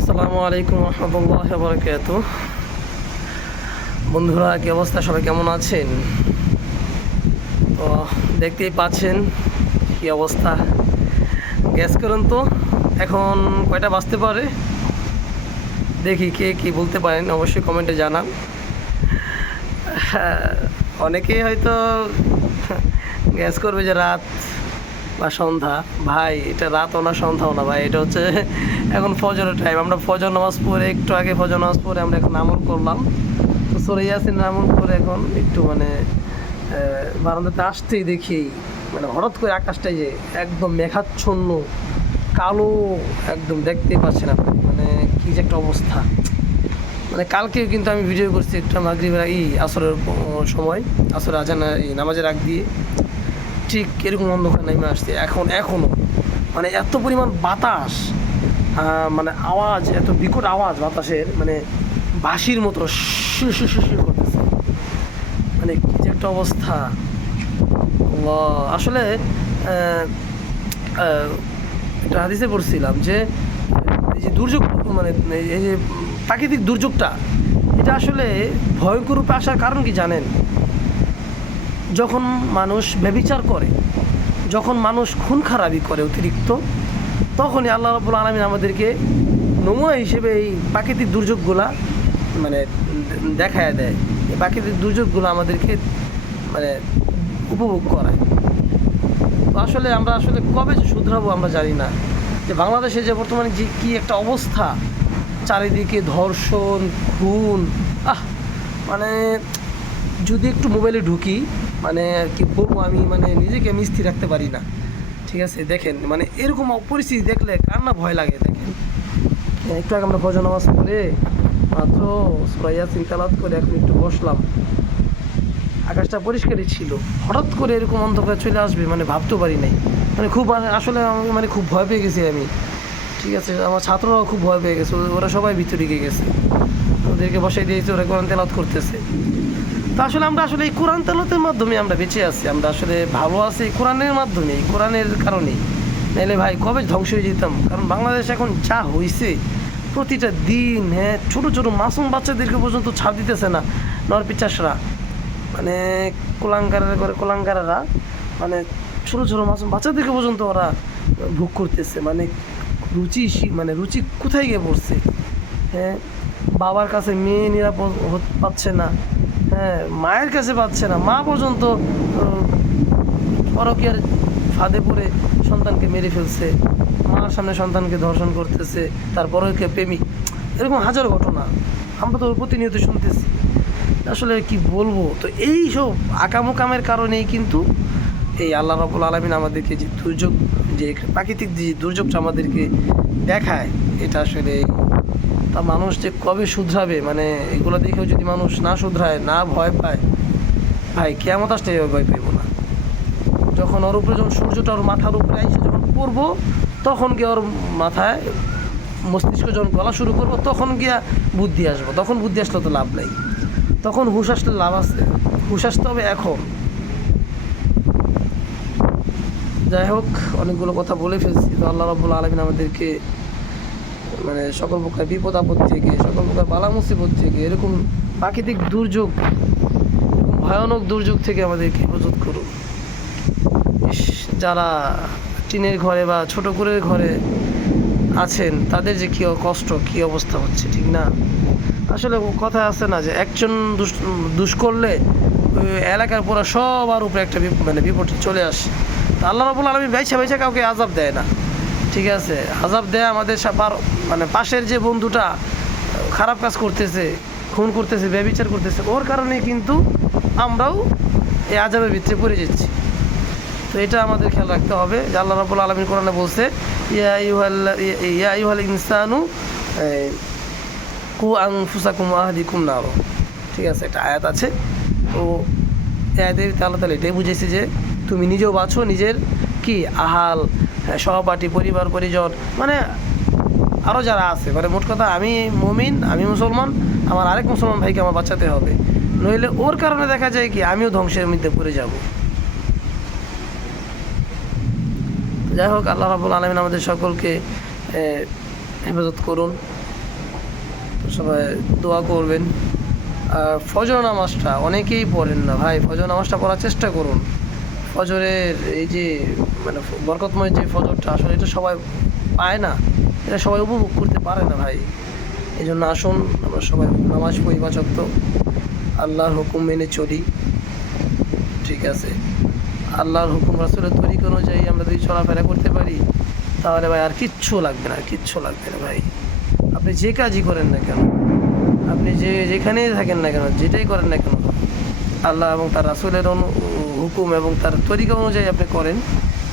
আসসালামু আলাইকুম রহমতুল্লাহ বরকাত। বন্ধুরা, কি অবস্থা? সবাই কেমন আছেন? তো দেখতেই পাচ্ছেন কি অবস্থা। গ্যাস করুন তো, এখন কয়টা বাজতে পারে দেখি। কে কি বলতে পারেন অবশ্যই কমেন্টে জানান। অনেকেই হয়তো গ্যাস করবে যে রাত বা সন্ধ্যা। ভাই, এটা রাতও না সন্ধ্যাও না ভাই, এটা হচ্ছে এখন ফজরের টাইম। আমরা ফজর নামাজ পড়ে, একটু আগে ফজর নামাজ পড়ে আমরা এখন আমল করলাম। তো সরে ইয়াসিন আমল করে এখন একটু বারান্দাতে আসতেই দেখি হঠাৎ করে আকাশটাই যে একদম মেঘাচ্ছন্ন কালো, একদম দেখতেই পাচ্ছেন আপনি, কী যে একটা অবস্থা। কালকেও কিন্তু আমি ভিডিও করছি একটা মাগরিবের আসরের সময়, আসরের আজান নামাজের আগ দিয়ে ঠিক এরকম অন্ধকার নেমে আসছে। এখনও এত পরিমাণ বাতাস, আওয়াজ, এত বিকট আওয়াজ বাতাসের, বাঁশির মতো শু করতেছে। কী যে একটা অবস্থা। আসলে একটা হাদিসে পড়ছিলাম যে এই যে দুর্যোগ, এই যে প্রাকৃতিক দুর্যোগটা, এটা আসলে ভয়ঙ্কর রূপে আসার কারণ কি জানেন? যখন মানুষ ব্যভিচার করে, যখন মানুষ খুন খারাপি করে অতিরিক্ত, তখনই আল্লাহ রাব্বুল আলামিন আমাদেরকে নমুনা হিসেবে এই প্রাকৃতিক দুর্যোগগুলা দেখায় দেয়। এই প্রাকৃতিক দুর্যোগগুলো আমাদেরকে উপভোগ করায়। তো আসলে আমরা কবে যে শুধরাবো আমরা জানি না। যে বাংলাদেশে যে বর্তমানে যে কী একটা অবস্থা, চারিদিকে ধর্ষণ, খুন, যদি একটু মোবাইলে ঢুকি, কি বলবো আমি, নিজেকে আমি স্থির রাখতে পারি না। ঠিক আছে, দেখেন এরকম পরিস্থিতি দেখলে কার না ভয় লাগে। দেখেন, একটু আগে আমরা ফজর নামাজ পড়ে মাত্র সূরা ইয়াসিন তেলাওয়াত করে এখন একটু বসলাম। আকাশটা পরিষ্কারই ছিল, হঠাৎ করে এরকম অন্ধকার চলে আসবে ভাবতেও পারি নাই। খুব আসলে আমি খুব ভয় পেয়ে গেছি আমি। ঠিক আছে, আমার ছাত্ররাও খুব ভয় পেয়ে গেছে, ওরা সবাই ভিতরে গিয়ে গেছে, ওদেরকে বসাই দিয়েছে, ওরা কোরআন তেলাওয়াত করতেছে। তো আমরা এই কোরআন তেলাওয়াতের মাধ্যমে আমরা বেঁচে আছি, আমরা আসলে ভালো আছি এই কোরআনের মাধ্যমে, এই কোরআনের কারণেই। নাহলে ভাই কবে ধ্বংস হয়ে যেতাম। কারণ বাংলাদেশ এখন যা হয়েছে, প্রতিটা দিন ছোটো ছোটো মাসুম বাচ্চাদেরকে পর্যন্ত ছাড় দিতেছে না নরপিচাসরা, কোলাঙ্গারেরা, ছোটো ছোটো মাসুম বাচ্চাদেরকে পর্যন্ত ওরা ভোগ করতেছে। রুচি কোথায় গিয়ে পড়ছে। বাবার কাছে মেয়ে নিরাপদ পাচ্ছে না, মায়ের কাছে পাচ্ছে না, মা পর্যন্ত পরকীয়ার ফাঁদে পড়ে সন্তানকে মেরে ফেলছে, মার সামনে সন্তানকে ধর্ষণ করতেছে, তারপরেও কে প্রেমিক, এরকম হাজার ঘটনা আমরা তো প্রতিনিয়ত শুনতেছি। আসলে কি বলবো। তো এই সব আকামুকামের কারণেই কিন্তু এই আল্লাহ রাব্বুল আলামিন আমাদেরকে যে দুর্যোগ, যে প্রাকৃতিক যে দুর্যোগটা আমাদেরকে দেখায়, এটা আসলে তা মানুষ যে কবে শুধরাবে, এগুলো দেখেও যদি মানুষ না শুধরায়, না ভয় পায়, ভাই কিয়ামত আসলে ভয় পাইব না। যখন ওর উপরে, যখন সূর্যটা ওর মাথার উপরে এসে যখন পড়বো, তখন গিয়ে ওর মাথায় মস্তিষ্ক যখন গলা শুরু করবো, তখন গিয়া বুদ্ধি আসবো। তখন বুদ্ধি আসলে তো লাভ নাই, তখন হুঁশ আসলে লাভ আছে। হুঁশ আসতে হবে এখন। যাই হোক, অনেকগুলো কথা বলে ফেলছি। তো আল্লাহ রাব্বুল আলামিন আমাদেরকে সকল প্রকার বিপদ আপদ থেকে, সকল প্রকার বালা মুসিবত থেকে, এরকম প্রাকৃতিক দুর্যোগ, ভয়ানক দুর্যোগ থেকে আমাদেরকে হেফাজত করুন। যারা টিনের ঘরে বা ছোট করে ঘরে আছেন, তাদের যে কী কষ্ট, কী অবস্থা হচ্ছে, ঠিক না? আসলে কথা আছে না যে একজন দুষ করলে এলাকার পুরো সবার উপরে একটা বিপদ চলে আসে। তো আল্লাহ রাব্বুল আলামিন বাইচা কাউকে আযাব দেয় না। ঠিক আছে, আযাব দেয় আমাদের পাশের যে বন্ধুটা খারাপ কাজ করতেছে, খুন করতেছে, ব্যভিচার করতেছে, ওর কারণে কিন্তু আমরাও এই আযাবের ভিতরে পড়ে যাচ্ছি। তো এটা আমাদের খেয়াল রাখতে হবে যে আল্লাহ রাব্বুল আলামিন কোরআনে বলছে, ইয়া আইয়ুহাল ইনসানু কু আনফুসাকুম ওয়া আহলিকুম নার। ঠিক আছে, একটা আয়াত আছে। তো এই আয়াতে আল্লাহ তাআলা এটাই বুঝেছে যে তুমি নিজেও বাঁচো, নিজের কি আহাল, সহপাঠী, পরিবার পরিজন, আরও যারা আছে, মোট কথা আমি মুমিন, আমি মুসলমান, আমার আরেক মুসলমান ভাইকে আমার বাঁচাতে হবে। নইলে ওর কারণে দেখা যায় কি আমিও ধ্বংসের মধ্যে পড়ে যাব। যাই হোক, আল্লাহ রাব্বুল আলামিন আমাদের সকলকে হেফাজত করুন। সবাই দোয়া করবেন। আর ফজর নামাজটা অনেকেই পড়েন না ভাই, ফজর নামাজটা পড়ার চেষ্টা করুন। ফজরের এই যে মানে বরকতময় যে ফজরটা, আসলে এটা সবাই পায় না, এটা সবাই উপভোগ করতে পারে না ভাই। এই জন্য আসুন আমরা সবাই নামাজ পড়ি ৫ ওয়াক্ত, আল্লাহর হুকুম মেনে চলি, ঠিক আছে? আল্লাহর হুকুম রাসূলের তরিকা অনুযায়ী আমরা যদি চলাফেরা করতে পারি, তাহলে ভাই আর কিচ্ছু লাগবে না, কিচ্ছু লাগবে না ভাই। আপনি যে কাজই করেন না কেন, আপনি যেখানেই থাকেন না কেন, যেটাই করেন না কেন, আল্লাহ এবং তার রাসূলের হুকুম এবং তার তরিকা অনুযায়ী আপনি করেন,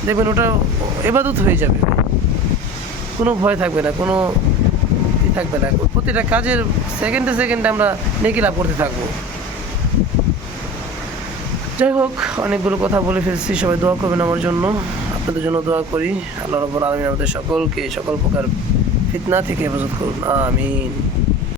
দেখবেন ওটা ইবাদত হয়ে যাবে ভাই। কোনো ভয় থাকবে না, কোনো ই থাকবে না। প্রতিটা কাজের সেকেন্ডে সেকেন্ডে আমরা নেকি লাভ করতে থাকবো। যাই হোক, অনেকগুলো কথা বলে ফেলছি, সবাই দোয়া করবেন আমার জন্য, আপনাদের জন্য দোয়া করি। আল্লাহ রাব্বুল আলামিন আমাদের সকলকে সকল প্রকার ফিতনা থেকে হেফাজত করুন, আমিন।